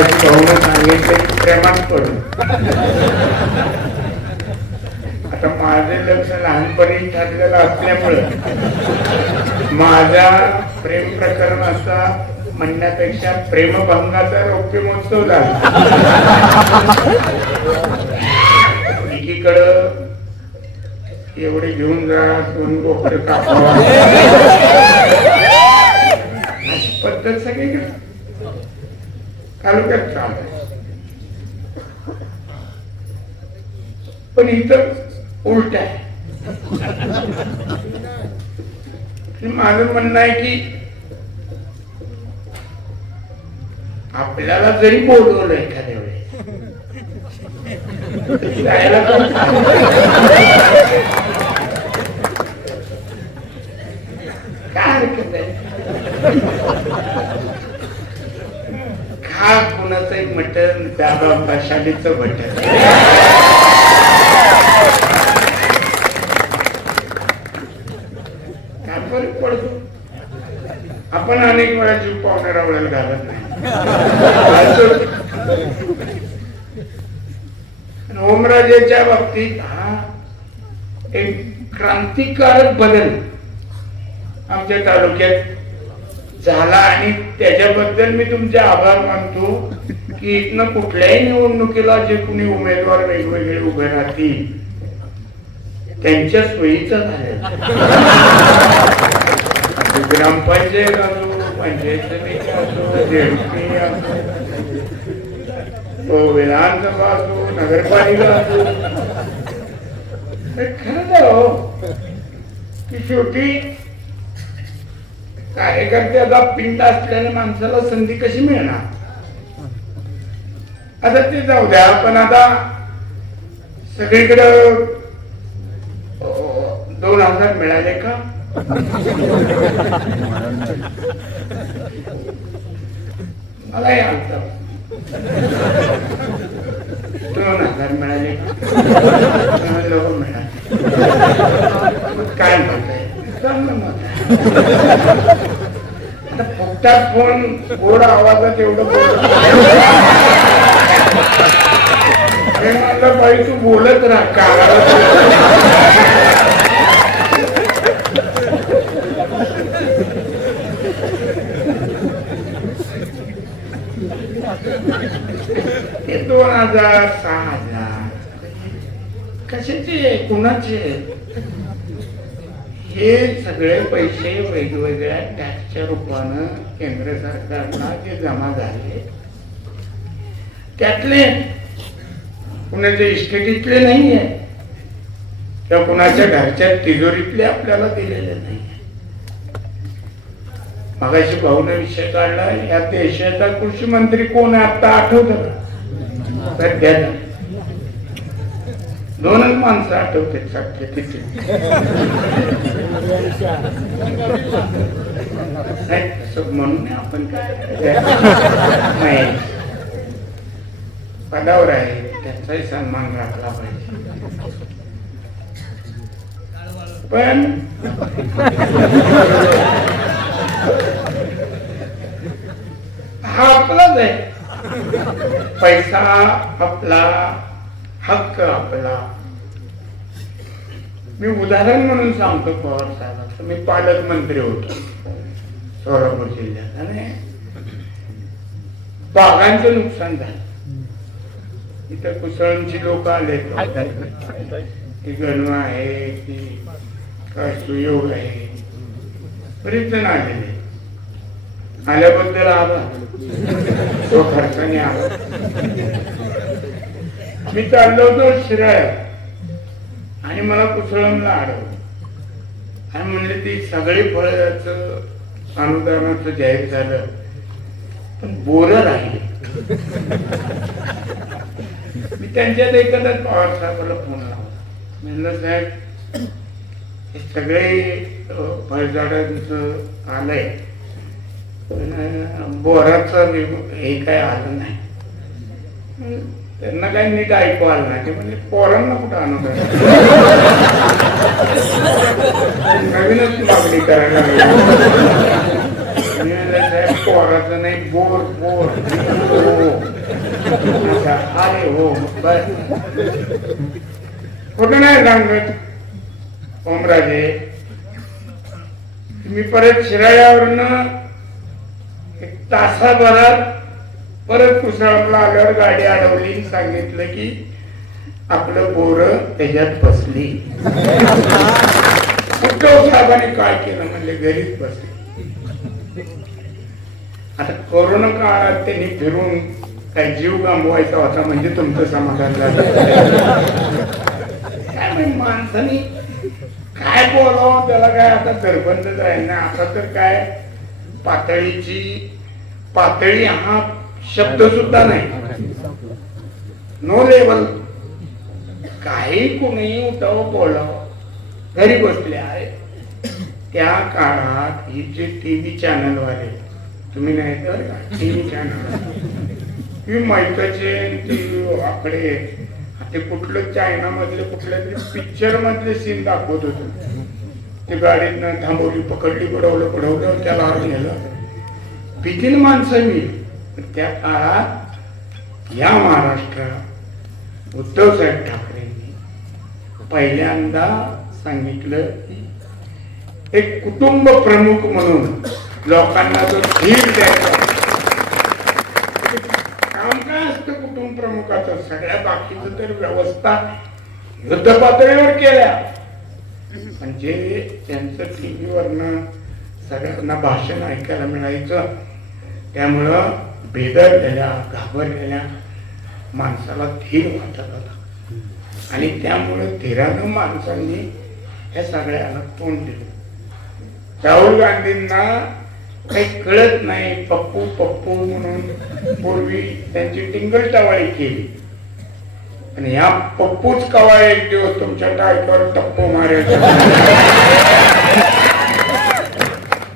मगाशी भाऊनं सांगितलं प्रेमात पडू. आता माझे लक्ष लहानपणी ठरलेलं असल्यामुळं माझ्या प्रेम प्रकरणाचा म्हणण्यापेक्षा प्रेमभंगाचा रौप्य महोत्सव झाला. एकीकडं एवढे घेऊन जा दोन गोकर कापावा. अशी पद्धत सगळीकडे. तालुक्यात काम आहे. पण इथं उलट आहे माझं म्हणणं आहे की आपल्याला जरी बोलवलं एखाद्या वेळेस जायला पण काय हरकत आहे खा कुणाचंही मटण दाबा प्रसादीचं पडतो? आपण अनेक वेळा जीव पावण्या रावळ्याला घालत नाही. ओमराजेच्या बाबतीत हा एक क्रांतिकारक बदल आमच्या तालुक्यात झाला आणि त्याच्याबद्दल मी तुमचे आभार मानतो की इथनं कुठल्याही निवडणुकीला जे कुणी उमेदवार वेगवेगळे उभे राहतील त्यांच्या सोयीचं झालं ग्रामपंचायत असो पंचायत समिती असो झेडपी असो हो, विधानसभा असो नगरपालिका असो. खरं खरंच हो की शेवटी कार्यकर्त्याचा पिंड असल्याने माणसाला संधी कशी मिळणार? आता ते जाऊ द्या पण आता सगळीकडं दोन हजार मिळाले का? मला हे आलतं दोन हजार मिळाले का? लोक मिळाले. काय म्हणताय? चांगलं फुकटात फोन गोड आवाजात एवढं हे म्हणलं बाई तू बोलत राहा का दोन हजार सहा हजार. कशाचे? कुणाचे? हे सगळे पैसे वेगवेगळ्या टॅक्सच्या रूपानं केंद्र सरकारला जे जमा झाले त्यातले कुणाच्या इस्टेटीतले नाही आहे किंवा कुणाच्या घरच्या तिजोरीतले आपल्याला दिलेले नाही मगाशी भाऊने विषय काढला या देशाचा कृषी मंत्री कोण आहे? आता आठवत का? दोनच माणसं आठवते सध्या तिथे. म्हणून आपण काय नाही पदावर आहे त्याचाही सन्मान राखला पाहिजे. पण हा आपलाच आहे. पैसा आपला हक्क आपला. मी उदाहरण म्हणून सांगतो पवार साहेबांचं. मी पालकमंत्री होतो. सोलापूर जिल्ह्यात. आणि बागांचं नुकसान झालं. इथं कुसळांची लोक आले ती गणवा आहे ती काय आहे. बरीच जण आलेले आल्याबद्दल आभार. तो खर्चाने आला मी चाललो होतो शिराळ आणि मला कुसळमला अडवलं आणि म्हणले ती सगळी फळाचं अनुदानाचं जाहीर झालं. पण बोर राहिले. मी त्यांच्यात एखादा पवार साहेबाला फोन लावला. म्हणलं साहेब हे सगळे फळझाडांचं आलंय. पण बोराचं हे काय आलं नाही. त्यांना काही नीट ऐकू आलं नाही. ते म्हणजे पोरांना कुठं आणून नवीनच मागणी करायला साहेब पोराचं नाही बोर बोर हो. कुठं नाही सांगत ओमराजे. तुम्ही परत शिराळ्यावरनं एक तासाभरात परत कुसाळला आल्यावर गाडी अडवली सांगितलं की आपलं बोर त्याच्यात बसली. उद्धव साहेबांनी काय केलं म्हणजे घरीच बसले. आता कोरोना काळात त्यांनी फिरून काय जीव गमवायचा होता म्हणजे तुमचं समाधान झालं. काय माणसानी? काय बोलावं त्याला काय आता निर्बंधच जाईल ना आता तर काय? पातळीची पातळी हा शब्द सुद्धा नाही. नो लेवल काही कोणी उठाव बोलावं. घरी बसले आहे. त्या काळात ही जे टीव्ही चॅनल वाले तुम्ही नाही तर टीव्ही चॅनल ही माहितीचे ते आकडे ते कुठलं चायना मधले कुठल्या तरी पिक्चर मधले सीन दाखवत होते. ते गाडीतनं थांबवली पकडली बडवलं बडवलं त्याला आत नेलं. भीतीन माणसं मी. त्या काळात या महाराष्ट्रात उद्धवसाहेब ठाकरेंनी पहिल्यांदा सांगितलं की एक कुटुंब प्रमुख म्हणून लोकांना जो धीर द्यायचा काम काय असतं कुटुंब प्रमुखाचं सगळ्या बाकीचं तर व्यवस्था युद्ध पातळीवर केल्या म्हणजे त्यांचं टीव्हीवरनं सगळ्यांना भाषण ऐकायला मिळायचं त्यामुळं बेदरलेल्या घाबरलेल्या माणसाला धीर वाटत होता. आणि त्यामुळे धीरानं माणसांनी ह्या सगळ्याला तोंड दिलं. राहुल गांधींना काही कळत नाही पप्पू पप्पू म्हणून पूर्वी त्यांची टिंगल टवाळी केली. आणि ह्या पप्पूच कवा एक दिवस तुमच्या टायकावर टप्पू मारायचा?